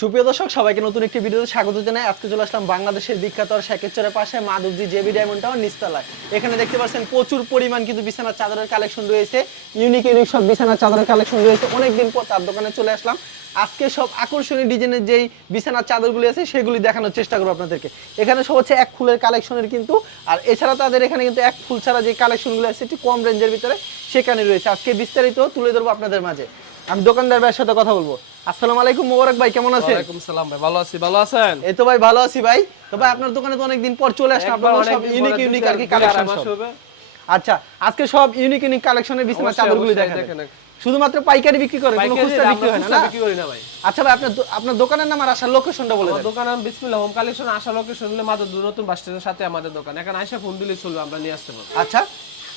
সুপ্রিয় দর্শক, সবাইকে নতুন একটি ভিডিওতে স্বাগত জানাই। আজকে চলে আসলাম বাংলাদেশের বিখ্যাত আর শেখেরচরের পাশে, মাধবজি জেবি ডায়মন্ড টাওয়ার নিচতলায়। এখানে দেখতে পাচ্ছেন প্রচুর পরিমাণ কিন্তু বিছানার চাদরের কালেকশন রয়েছে। ইউনিক ইউনিক সব বিছানার চাদরের কালেকশন রয়েছে। অনেকদিন পর তার দোকানে চলে আসলাম। আজকে সব আকর্ষণীয় ডিজাইনের যেই বিছানার চাদরগুলি আছে, সেগুলি দেখানোর চেষ্টা করব আপনাদেরকে। এখানে সব হচ্ছে এক ফুলের কালেকশনের কিন্তু, আর এছাড়া তাদের এখানে কিন্তু এক ফুল ছাড়া যে কালেকশনগুলো আছে, একটু কম রেঞ্জের ভিতরে, সেখানে রয়েছে। আজকে বিস্তারিত তুলে ধরবো আপনাদের মাঝে। আমি দোকানদার ভাইয়ের সাথে কথা বলব। আসসালামু আলাইকুম মোবারক ভাই কেমন আছেন? ওয়ালাইকুম সালাম ভাই ভালো আছি ভালো আছেন? এই তো ভাই ভালো আছি ভাই। তো ভাই আপনার দোকানে তো অনেকদিন পর চলে আসলাম আপনার সব ইউনিক ইউনিক আর কি কালেকশন সব। আচ্ছা আজকে সব ইউনিক ইউনিক কালেকশনের বিছানা চাদরগুলি দেখেন। শুধুমাত্র পাইকারি বিক্রি করেন কোনো খুচরা বিক্রি হয় না খুচরা বিক্রি করি না ভাই। আচ্ছা ভাই আপনার আপনার দোকানের নাম আর আসার লোকেশনটা বলে দেন। দোকান নাম বিসমিল্লাহ হোম কালেকশন আশা লোকেশন হলে মাত্র দু নতুন বাস স্ট্যান্ডের সাথে আমাদের দোকান। এখন আইসা ফোন দিলে চলবে আমরা নিয়ে আসতে পারব। আচ্ছা।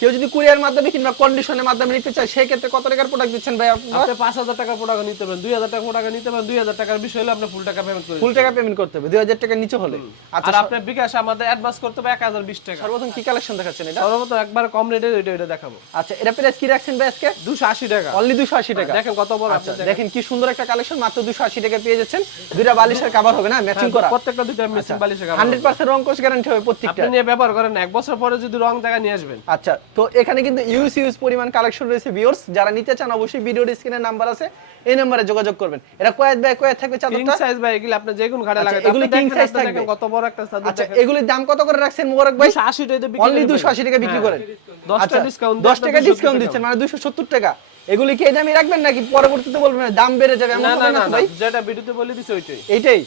কেউ যদি কুরিয়ার মাধ্যমে কিংবা কন্ডিশনের মাধ্যমে নিতে চায় সেই ক্ষেত্রে কত টাকার প্রোডাক্ট দিচ্ছেন ভাই আপনি পাঁচ হাজার টাকার প্রোডাক্ট নিতে পারেন দুই হাজার টাকা প্রোডাক্ট নিতে পারেন দুই হাজার টাকার বিষয় হলে আপনি ফুল টাকা পেমেন্ট করে ফুল টাকা পেমেন্ট করতে হবে দুই হাজার টাকার নিচে হলে। আচ্ছা আর আপনি বিকাশ আমাদের অ্যাডভান্স করতে হবে এক হাজার বিশ টাকা। সর্বপ্রথম কি কালেকশন দেখাচ্ছেন এটা? সর্বপ্রথম একবার কম রেটে এটা এটা দেখাবো। আচ্ছা এটা প্রাইস কি রাখছেন ভাই আজকে? দুশো আশি টাকা। অনলি দুশো আশি টাকা। দেখেন কত বড় আচ্ছা দেখেন কি সুন্দর একটা কালেকশন মাত্র দুশো আশি টাকা পেয়ে যাচ্ছেন। দুইটা বালিশের কাভার হবে না ম্যাচিং করা। প্রত্যেকটা দুইটা মেশিন বালিশে কাভার হান্ড্রেড পার্সেন্ট রং কোচ গ্যারান্টি হবে প্রত্যেকটা। আপনি নিয়ে ব্যবহার করেন এক বছর পরে যদি রং জায়গা নিয়ে আসবেন। আচ্ছা তো এখানে কিন্তু ইউজ ইউজ পরিমাণ কালেকশন রয়েছে ভিউয়ার্স যারা নিতে চান অবশ্যই ভিডিওর স্ক্রিনে নাম্বার আছে। এই নম্বরে যোগাযোগ করবেন। এটা কয়েক বাই কয়েক থাকবে কিং চাদরটা সাইজ ভাই এগুলো আপনি যে কোন ঘাটে আচ্ছা, লাগাতে এগুলো আপনি দেখেন থাকবে। কত বড় একটা চাদর আচ্ছা এগুলির দাম কত করে রাখছেন মোবারক ভাই? 280 টাকা বিক্রি অনলি করি দুশো ভাই। আশি টাকা বিক্রি হ্যাঁ। করেন। দশ টাকা আচ্ছা, discount দশ দিয়ে টাকা ডিসকাউন্ট 270 দিচ্ছেন মানে দুশো সত্তর টাকা। এগুলি কি এই দামই রাখবেন নাকি পরবর্তীতে বলবেন দাম বেড়ে যাবে এমন না না, ভাই? যেটা ভিডিওতে বলে দিছি ওইটাই। এইটাই।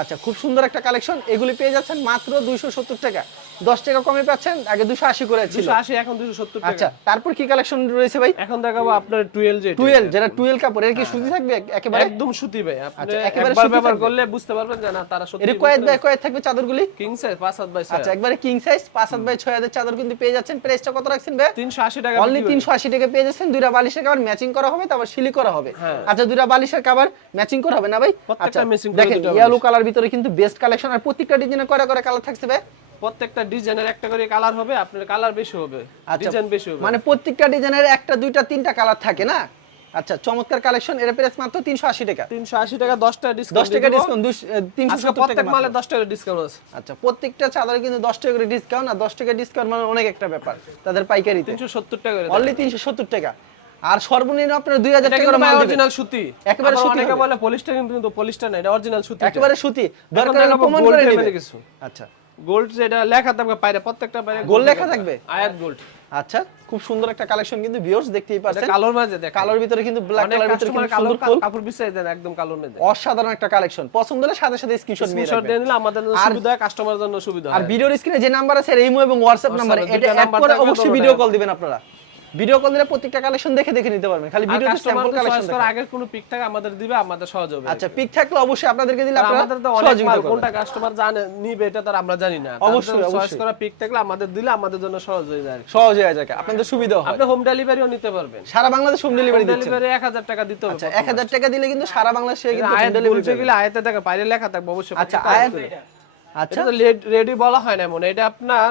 আচ্ছা খুব সুন্দর একটা কালেকশন এগুলি পেয়ে যাচ্ছেন মাত্র দুইশো সত্তর টাকা। দশ টাকা কমে পাচ্ছেন আগে দুশো আশি করে ছিল। 280 এখন 270 টাকা। আচ্ছা তারপর কি কালেকশন রয়েছে ভাই? এখন দেখাবো আপনার 12 যেটা টুয়েলভ যেটা টুয়েলভ কাপড় এর কি সুতি থাকবে? একেবারে? একদম সুতি ভাই আচ্ছা, একেবারে সুতি ব্যবহার করলে বুঝতে পারবেন যে না তারা সত্যি এর কয়েক বাই কয়েক থাকবে চাদরগুলি? কিং সাইজ 5 7 বাই আচ্ছা একবারে কিং সাইজ পাঁচ হাত বাই ছয় হাজার চাদর কিন্তু পেয়ে যাচ্ছেন। প্রাইসটা কত রাখছেন ভাই? 380 টাকা অনলি। তিনশো আশি টাকা পেয়ে যাচ্ছেন। দুইটা বালিশের কাবার ম্যাচিং করা হবে তারপর সিলি করা হবে। হ্যাঁ। আচ্ছা দুইটা বালিশের কাবার ম্যাচিং করা হবে না ভাই? আচ্ছা দেখেন ইয়েলো কালার ভিতরে কিন্তু বেস্ট কালেকশন আর প্রত্যেকটা ডিজাইনে কয়টা করে কালার থাকছে ভাই। প্রত্যেকটা ডিজাইনের একটা করে কালার হবে আপনার কালার বেশি হবে আচ্ছা ডিজাইন বেশি হবে। মানে প্রত্যেকটা ডিজাইনের একটা দুইটা তিনটা কালার থাকে না? আচ্ছা চমৎকার কালেকশন এর প্রাইস মাত্র তিনশো আশি টাকা। 380 টাকা 10 টাকা ডিসকাউন্ট টাকা ডিসকাউন্ট তিনশো আজকে সত্তর প্রত্যেক টাকা মালে 10 টাকা ডিসকাউন্ট আছে। আচ্ছা প্রত্যেকটা চাদরে কিন্তু দশ টাকা করে ডিসকাউন্ট আর দশ টাকা ডিসকাউন্ট মানে অনেক একটা ব্যাপার তাদের পাইকারিতে। 370 টাকা করে অনলি তিনশো সত্তর টাকা। আর সর্বনিম্ন আপনার দুই হাজার এটা টাকা করে মাল অরিজিনাল সুতি। একেবারে সুতি অনেকে বলে পলিস্টার কিন্তু পলিস্টার না এটা অরিজিনাল সুতি একেবারে সুতি। দরকার হলে প্রমাণ করে type নেবে। কিছু। আচ্ছা। গোল্ড যেটা লেখা থাকবে বাইরে প্রত্যেকটা বাইরে Gold লেখা থাকবে? আয়াত গোল্ড আচ্ছা খুব সুন্দর একটা কালেকশন কিন্তু ভিউয়ার্স দেখতেই পাচ্ছেন। কালোর মাঝে দেখ কালোর ভিতরে কিন্তু ব্ল্যাক কালার ভিতরে কিন্তু কালো কাপড় বিছাই দেন একদম কালোর মধ্যে অসাধারণ একটা কালেকশন পছন্দ হলে সাথে সাথে স্ক্রিনশট নিয়ে স্ক্রিনশট দিয়ে আমাদের জন্য সুবিধা কাস্টমারের জন্য সুবিধা আর ভিডিওর স্ক্রিনে যে নাম্বার আছে ইমো এবং হোয়াটসঅ্যাপ নাম্বার এটা অ্যাড করে অবশ্যই ভিডিও কল দিবেন আপনারা। ভিডিও কল দিলে প্রত্যেকটা কালেকশন দেখে দেখে নিতে পারবেন। খালি ভিডিওতে স্যাম্পল কালেকশন আগের কোনো পিক থাকে আমাদের দিবে আমাদের সহজ হবে। আচ্ছা পিক থাকলে অবশ্যই আপনাদেরকে দিলে আপনারা কোনটা কাস্টমার জানে নিবে এটা তো আমরা জানি না। অবশ্যই, চয়েস করা পিক থাকলে আমাদের দিলে আমাদের জন্য সহজ হয়ে যায় সহজ হয়ে যায় আপনাদের সুবিধা হয়। আপনি হোম ডেলিভারিও নিতে পারবেন। সারা বাংলাদেশ হোম ডেলিভারি দিচ্ছেন। ডেলিভারি 1000 টাকা দিতে হবে আচ্ছা এক হাজার টাকা দিলে কিন্তু সারা বাংলাদেশে কিন্তু হোম ডেলিভারি গেলে আয়াতে টাকা বাইরে লেখা থাকবে অবশ্যই আচ্ছা আয়াতে। আচ্ছা রেডি বলা হয় না মনে এটা আপনার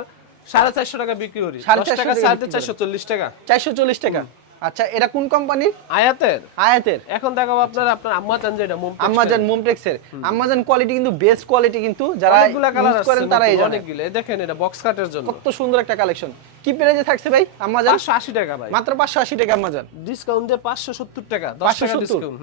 সাড়ে চারশো টাকা বিক্রি করি। সাড়ে টাকা সাড়ে চারশো চল্লিশ টাকা। চারশো চল্লিশ টাকা। আচ্ছা এটা কোন কোম্পানির আয়াতের। আয়াতের। এখন দেখাবো আপনার আপনার আম্মা চান যেটা আমাজন মোমটেক্সের আমাজন কোয়ালিটি কিন্তু বেস্ট কোয়ালিটি কিন্তু যারা অনেকগুলা কালার করেন তারা এই অনেকগুলো। দেখেন এটা বক্স কাটের জন্য। কত সুন্দর একটা কালেকশন কি প্রাইসে থাকছে ভাই আমাজন পাঁচশো আশি টাকা ভাই। মাত্র পাঁচশো আশি টাকা আমাজন ডিসকাউন্ট দিয়ে পাঁচশো সত্তর টাকা দশ টাকা ডিসকাউন্ট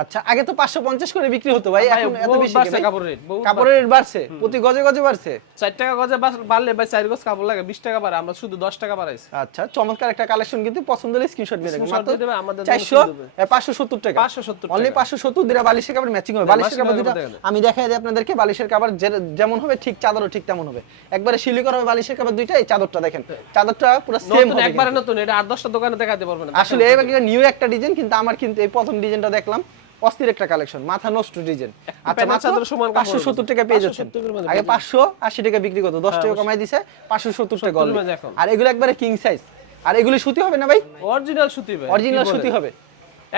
আচ্ছা আগে তো পাঁচশো পঞ্চাশ করে বিক্রি হতো ভাই এখন এত বেশি বাড়ছে কাপড়ের রেট কাপড়ের রেট বাড়ছে প্রতি গজে গজে বাড়ছে। চার টাকা গজে বাড়লে ভাই চার গজ কাপড় লাগে বিশ টাকা বাড়ে আমরা শুধু দশ টাকা বাড়াইছি। আচ্ছা চমৎকার একটা কালেকশন কিন্তু পছন্দ হলে স্ক্রিনশট মাত্র আমাদের জন্য চারশো সুবিধা হবে। পাঁচশো সত্তর টাকা। 570 অনলি টাকা। পাঁচশো সত্তর দিরা বালিশের কাপড় ম্যাচিং হবে। বালিশের কাপড় বালিশের দুটা কাপড় দেখেন। আমি দেখাই দিই আপনাদেরকে বালিশের কাপড় যেমন হবে ঠিক চাদরও ঠিক তেমন হবে। একবারে শিলি করা হবে বালিশের কাপড় দুইটা এই চাদরটা দেখেন। চাদরটা পুরো সেম হবে একবারে নতুন এটা আট দশটা দোকানে দেখাতে পারবেন না। আসলে এই নিউ একটা ডিজাইন কিন্তু আমার কিন্তু এই প্রথম ডিজাইনটা দেখলাম। অস্থির একটা কালেকশন মাথা নষ্ট ডিজাইন। আচ্ছা মাত্র চাদরের সমান কাপড় পাঁচশো সত্তর টাকা পেয়ে যাচ্ছেন। 570 আগে পেয়ে পাঁচশো আশি টাকা বিক্রি করতো দশ টাকা কমাই দিছে পাঁচশো সত্তর টাকা 70 only। মধ্যে এখন। আর এগুলো একবারে কিং সাইজ আর এগুলি সুতি হবে না ভাই? অরিজিনাল সুতি ভাই অরিজিনাল সুতি হবে।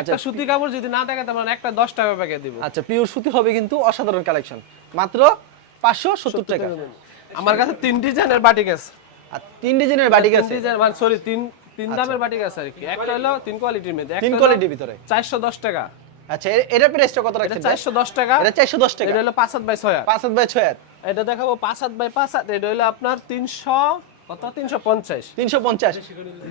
একটা সুতি কাপড় যদি না দেখাতে পারেন একটা দশ টাকা প্যাকে দিব। আচ্ছা পিওর সুতি হবে কিন্তু অসাধারণ কালেকশন মাত্র পাঁচশো সত্তর টাকা। আমার কাছে তিন ডিজাইনের বাটিক আছে। আর তিন ডিজাইনের বাটিক আছে। ডিজাইন মানে সরি তিন তিন দামের বাটিক আছে আর কি। একটা হলো তিন কোয়ালিটির মধ্যে তিন কোয়ালিটির ভিতরে। চারশো দশ টাকা। আচ্ছা এ- প্রাইসটা কত রাখছেন চারশো দশ টাকা। এটা চারশো দশ টাকা। এটা হলো পাঁচ হাত বাই ছয় হাত। পাঁচ হাত বাই ছয় হাত। এটা দেখাবো পাঁচ হাত বাই পাঁচ হাত। এটা হলো আপনার তিনশো কত? তিনশো পঞ্চাশ। তিনশো পঞ্চাশ।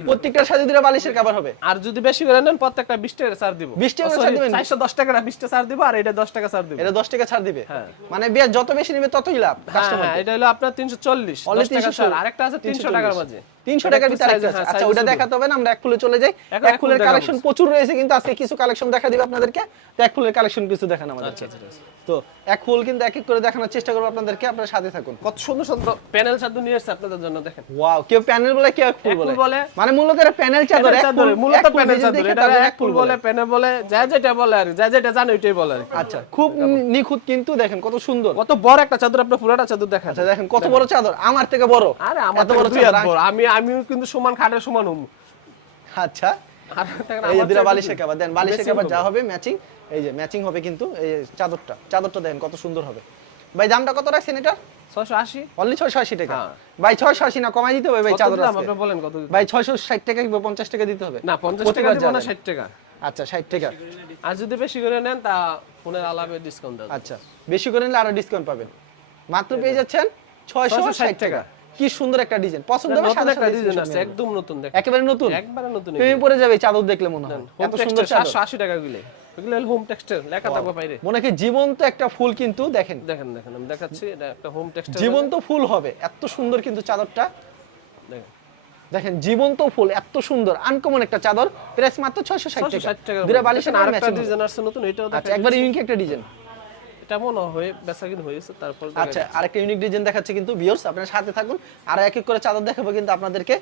প্রত্যেকটার সাথে দুটো বালিশের হবে। আর যদি বেশি করে নেন প্রত্যেকটা বিশ টাকা ছাড় দিব। 20 টাকা ছাড় দিবেন? চারশো দশ টাকা ছাড় দিব আর এটা দশ টাকা ছাড় দিব। এটা দশ টাকা ছাড় দিবে? হ্যাঁ। মানে যত বেশি নিবে ততই লাভ হ্যাঁ কাস্টমার এটা হলো আপনার তিনশো চল্লিশ টাকা ছাড়। আরেকটা আছে তিনশো টাকার মাঝে। তিনশো এটা টাকার ভিতরে। হ্যাঁ, আচ্ছা ওটা দেখাতে হবে না আমরা এক ফুলে চলে যাই। এক ফুলের কালেকশন প্রচুর রয়েছে কিন্তু আজকে কিছু কালেকশন দেখা দিবে আপনাদেরকে। তো এক ফুলের কালেকশন কিছু দেখান আমাদেরকে আচ্ছা, আচ্ছা, তো এক ফুল কিন্তু এক এক করে দেখানোর চেষ্টা করব আপনাদেরকে আপনারা সাথে থাকুন। কত সুন্দর সুন্দর। প্যানেল চাদর নিয়ে এসছে আপনাদের জন্য দেখেন। ওয়াও কেউ প্যানেল বলে কেউ এক ফুল বলে। মানে মূলত এটা প্যানেল চাদর এক ফুল মূলত প্যানেল চাদর। এটা এক ফুল বলে প্যানেল বলে যা যেটা বলে আর যা যেটা জানে ওইটাই বলে আচ্ছা খুব নিখুঁত কিন্তু দেখেন কত সুন্দর। কত বড় একটা চাদর আপনার পুরাটা চাদর দেখা আচ্ছা দেখেন কত বড় চাদর। আমার থেকে বড়। আরে আমার বড় চাদর। আমি আমিও কিন্তু সমান খাটের সমান হম আচ্ছা। এই যে দুটা বালিশের কাবার দেন বালিশের কাবার যা হবে ম্যাচিং এই যে ম্যাচিং হবে কিন্তু এই চাদরটা চাদরটা দেখেন কত সুন্দর হবে। ভাই দামটা কত রাখছেন এটা ছয়শো আশি। অনলি ছয়শো আশি টাকা। হ্যাঁ। ভাই ছয়শো আশি না কমাই দিতে হবে ভাই চাদর আপনি বলেন কত ভাই ছয়শো ষাট টাকা কিংবা পঞ্চাশ টাকা দিতে হবে। না পঞ্চাশ টাকা দিব না ষাট টাকা। আচ্ছা ষাট টাকা। আর যদি বেশি করে নেন তা ফোনের আলাপে ডিসকাউন্ট আচ্ছা বেশি করে নিলে আরও ডিসকাউন্ট পাবেন। মাত্র পেয়ে যাচ্ছেন ছয়শো ষাট টাকা। কি সুন্দর একটা ডিজাইন পছন্দ হবে সাথে একটা ডিজাইন আছে একদম নতুন দেখ একেবারে নতুন? একবারে নতুন প্রেমে পড়ে যাবে চাদর দেখলে মনে হয়। এত সুন্দর টেক্সটাইল চাদর। সাতশো আশি টাকা গুলো। এগুলো হোম টেক্সটাইল লেখা থাকবে বাইরে। মনে হয় কি জীবন্ত একটা ফুল কিন্তু দেখেন। দেখেন দেখেন আমি দেখাচ্ছি এটা একটা হোম টেক্সটাইল জীবন্ত ফুল হবে। এত সুন্দর কিন্তু চাদরটা। দেখেন। দেখেন জীবন্ত ফুল এত সুন্দর। আনকমন একটা চাদর। প্রাইস মাত্র ছয়শো ষাট ছয়শো টাকা। ষাট টাকা। বালিশের আর একটা ডিজাইন আসছে নতুন এটাও আচ্ছা দেখা একবার ইউনিক একটা ডিজাইন এটা মনে হয় বেচা কিনা হয়েছে তারপর আচ্ছা আরেকটা ইউনিক ডিজাইন দেখাচ্ছে কিন্তু ভিউয়ার্স আপনারা সাথে থাকুন। আর এক এক করে চাদর দেখাবো কিন্তু আপনাদেরকে।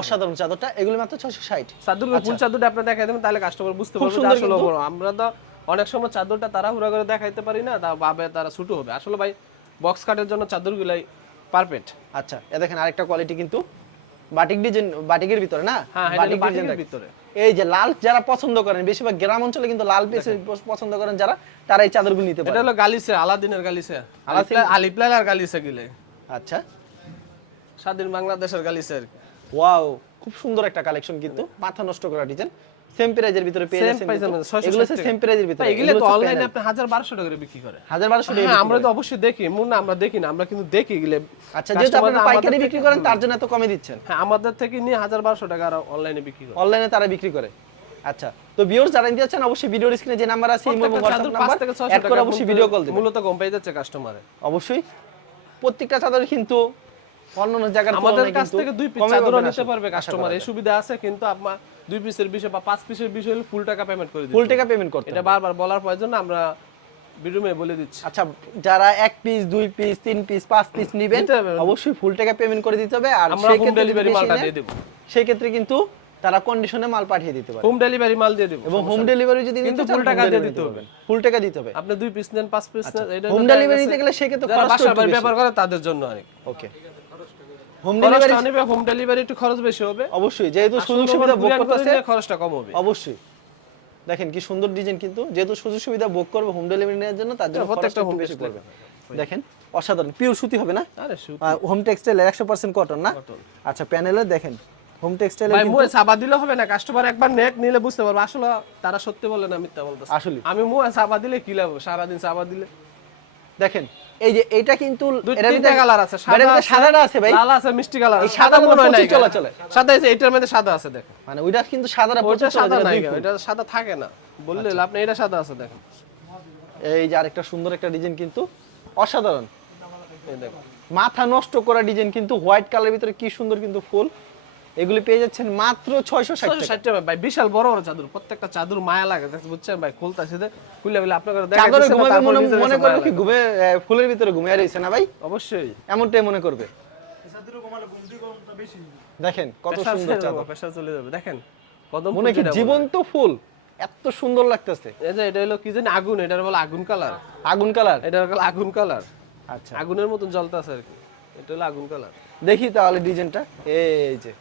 অসাধারণ চাদরটা এগুলো মাত্র ছয়শো ষাট। চাদর ফুল চাদরটা আপনি দেখাই দেবেন তাহলে কাস্টমার বুঝতে পারবে যে আসলে আমরা তো অনেক সময় চাদরটা তাড়াহুড়া করে দেখাইতে পারি না তা ভাবে তারা ছোট হবে। আসলে ভাই বক্স কাটের জন্য চাদরগুলাই পারফেক্ট আচ্ছা এ দেখেন আরেকটা কোয়ালিটি কিন্তু। বাটিক ডিজাইন বাটিকের ভিতরে না? হ্যাঁ বাটিক ডিজাইনের ভিতরে। এই যে লাল যারা পছন্দ করেন বেশিরভাগ গ্রাম অঞ্চলে কিন্তু লাল পিস পছন্দ করেন যারা তারা এই চাদরগুলো নিতে এটা হলো গালিসে আলাদিনের গালিসে। আলিপ্লাল আর গালিসে গিলে। আচ্ছা। স্বাধীন বাংলাদেশের গালিসের ওয়াও খুব সুন্দর একটা কালেকশন কিন্তু। মাথা নষ্ট করা ডিজাইন। সেম প্রাইজের ভিতরে পেয়ে যাচ্ছেন price এর কিন্তু। মধ্যে, 660 এগুলো হচ্ছে টাকা। সেম প্রাইজের ভিতরে। এগুলো তো অনলাইনে আপনি হাজার বারোশো টাকা করে বিক্রি করে হাজার বারোশো টাকা হ্যাঁ আমরা তো অবশ্যই দেখি আমরা দেখি না আমরা কিন্তু দেখি এগুলো আচ্ছা যেহেতু আমাদের পাইকারি বিক্রি করেন তার জন্য এত কমে দিচ্ছেন। হ্যাঁ আমাদের থেকে নিয়ে হাজার বারোশো টাকা আর অনলাইনে বিক্রি করে অনলাইনে তারা বিক্রি করে। আচ্ছা তো ভিউয়ার্স যারা নিতে অবশ্যই ভিডিওর স্ক্রিনে যে নাম্বার আছে ইমো হোয়াটসঅ্যাপ নাম্বার অ্যাড করে অবশ্যই ভিডিও কল দিবেন। মূলত কম পেয়ে যাচ্ছে কাস্টমারে অবশ্যই। প্রত্যেকটা চাদর কিন্তু অন্যান্য জায়গার আমাদের কাছ কিন্তু থেকে দুই পিস চাদরও নিতে পারবে কাস্টমার এই সুবিধা আছে কিন্তু আপনার দুই পিসের বিষয় বা পাঁচ পিসের বিষয় হলে ফুল টাকা পেমেন্ট করে দিই ফুল টাকা পেমেন্ট করতে এটা বারবার বলার প্রয়োজন না, আমরা বিডুমে বলে দিচ্ছি। আচ্ছা যারা এক পিস দুই পিস তিন পিস পাঁচ পিস নিবেন। অবশ্যই ফুল টাকা পেমেন্ট করে দিতে হবে। আর আমরা হোম ডেলিভারি মালটা দিয়ে দেবো। সেই ক্ষেত্রে কিন্তু তারা কন্ডিশনে মাল পাঠিয়ে দিতে পারে। হোম ডেলিভারি মাল দিয়ে দেবো এবং হোম ডেলিভারি যদি কিন্তু নিতে চান, টাকা দিয়ে দিতে হবে। ফুল টাকা দিতে হবে। আপনি দুই পিস নেন পাঁচ পিস নেন এটা হোম ডেলিভারি গেছে নিতে গেলে সেক্ষেত্রে বাসার বাড়ি ব্যবহার করে তাদের জন্য অনেক। ওকে হোম ডেলিভারি নেবে হোম ডেলিভারি একটু খরচ বেশি হবে। অবশ্যই যেহেতু সুযোগ সুবিধা ভোগ করতেছে খরচটা কম হবে। অবশ্যই। দেখেন কি সুন্দর ডিজাইন কিন্তু যেহেতু সুযোগ সুবিধা ভোগ করবে হোম ডেলিভারি নেওয়ার জন্য তার জন্য হ্যাঁ, প্রত্যেকটা বেশি দেখেন অসাধারণ পিওর সুতি হবে না? আরে হোম টেক্সটাইল একশো পার্সেন্ট কটন না? আচ্ছা প্যানেলে দেখেন হোম টেক্সটাইল ভাই মুয়ে সাবা দিলে হবে না কাস্টমার একবার নেট নিলে বুঝতে পারবে। আসলে তারা সত্যি বলে না মিথ্যা বলতেছে। আসলে। আমি মুয়ে সাবা দিলে কি লাভ? সারাদিন সাবা দিলে দেখেন এই যে এটা কিন্তু দুই এটার তিনটা ভিতরে- কালার আছে সাদাটা আছে ভাই। লাল আছে মিষ্টি কালার এই সাদা মনে হয় নাই প্রচুর চলাচলে। সাদা আছে এটার মধ্যে সাদা আছে দেখেন। মানে ওইটা কিন্তু সাদাটা ওটা সাদা নাই যায়, দুই ফুল। এটা সাদা থাকে না। বললে আচ্ছা। আপনি এটা সাদা আছে দেখেন। এই যে আরেকটা সুন্দর একটা ডিজাইন কিন্তু অসাধারণ। এই দেখেন। মাথা নষ্ট করা ডিজাইন কিন্তু হোয়াইট কালারের ভিতরে কি সুন্দর কিন্তু ফুল। এগুলি পেয়ে যাচ্ছেন মাত্র ছয়শো ষাট টাকা। ষাট টাকা। ভাই বিশাল বড় বড় চাদর। প্রত্যেকটা চাদর মায়া লাগে বুঝছেন? ভাই খুলতাছে যে খুলে বলে চাদরে ঘুমাবে মনে মনে করবে কি ঘুমে ফুলের ভিতরে ঘুমিয়ে রয়েছে না ভাই? অবশ্যই। এমনটাই মনে করবে। দেখেন কত সুন্দর চাদর। প্রেসার চলে যাবে। দেখেন কদম মনে কি বলে। জীবন্ত ফুল। এত সুন্দর লাগতেছে। এই যে এটা হলো কি জানি আগুন এটার বলে আগুন কালার। আগুন কালার? এটা হলো আগুন কালার। আচ্ছা। আগুনের মতন জ্বলতেছে আর কি। এটা হলো আগুন কালার। দেখি তাহলে ডিজাইনটা। এই যে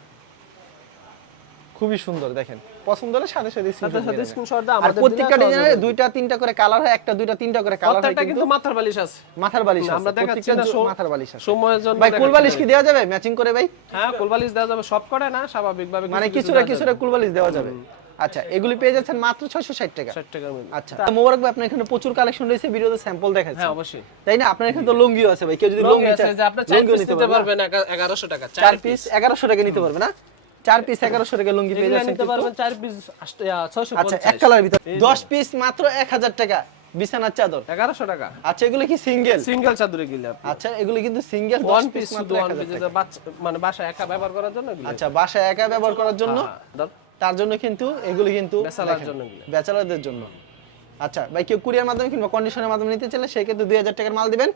খুবই সুন্দর দেখেন। পছন্দ হলে সাথে সাথে সাথে সাথে নেবেন। স্ক্রিনশট দাও আমাদের প্রত্যেকটা সহজে দুইটা তিনটা করে কালার হয় একটা দুইটা তিনটা করে কালার হয় প্রত্যেকটা কিন্তু মাথার বালিশ আছে। মাথার বালিশ আছে আমরা দেখাচ্ছি না মাথার বালিশ আছে। সময়ের জন্য ভাই কুল বালিশ কি দেওয়া যাবে? ম্যাচিং করে ভাই? হ্যাঁ কুল বালিশ দেওয়া যাবে সব করে না স্বাভাবিক ভাবে মানে কিছুটা কিছুটা কুল বালিশ দেওয়া যাবে। আচ্ছা এগুলি পেয়ে যাচ্ছেন মাত্র ছয়শো ষাট টাকা। ষাট টাকার মধ্যে। আচ্ছা মোবারক ভাই আপনার এখানে প্রচুর কালেকশন রয়েছে ভিডিওতে স্যাম্পল দেখাচ্ছি। হ্যাঁ অবশ্যই। তাই না? আপনার এখানে তো লুঙ্গিও আছে ভাই কেউ যদি লুঙ্গি আছে চায় যে আপনি চার পিস নিতে পারবেন পারবেন এগা- এগারোশো টাকা চার পিস এগারোশো টাকা নিতে পারবে না? চার পিস এগারোশো টাকা লুঙ্গি পেয়ে যাচ্ছেন নিতে পারবেন চার পিস ছয়শো আচ্ছা এক কালারের ভিতরে। দশ পিস মাত্র এক হাজার টাকা। বিছানার চাদর। এগারোশো টাকা। আচ্ছা এগুলো কি সিঙ্গেল সিঙ্গেল চাদরে গিলে আচ্ছা এগুলো কিন্তু সিঙ্গেল ওয়ান পিস শুধু ওয়ান পিস মানে বাসা একা ব্যবহার করার জন্য আচ্ছা বাসা একা ব্যবহার করার জন্য। তার জন্য কিন্তু এগুলো কিন্তু বেচালার জন্য বেচালারদের জন্য। আচ্ছা ভাই কেউ কুরিয়ার মাধ্যমে কিংবা কন্ডিশনের মাধ্যমে নিতে চাইলে সেক্ষেত্রে দুই হাজার টাকার মাল দিবেন।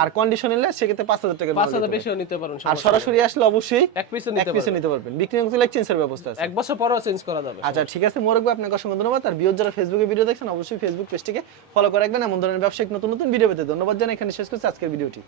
আর কন্ডিশন নিলে সেক্ষেত্রে পাঁচ হাজার টাকার পাঁচ হাজার নিতে পারবেন আর সরাসরি আসলে অবশ্যই এক পিসও এক পিসে নিতে পারবেন। বিক্রি করতে চেঞ্জের ব্যবস্থা আছে। এক বছর পরেও চেঞ্জ করা যাবে আচ্ছা ঠিক আছে মোরক ভাই আপনাকে অসংখ্য ধন্যবাদ। আর বিয়োজ যারা ফেসবুকে ভিডিও দেখছেন অবশ্যই ফেসবুক পেজটিকে ফলো করে রাখবেন। এমন ধরনের ব্যবসায়িক নতুন নতুন ভিডিও পেতে ধন্যবাদ জানাই। এখানে শেষ করছি আজকের ভিডিওটি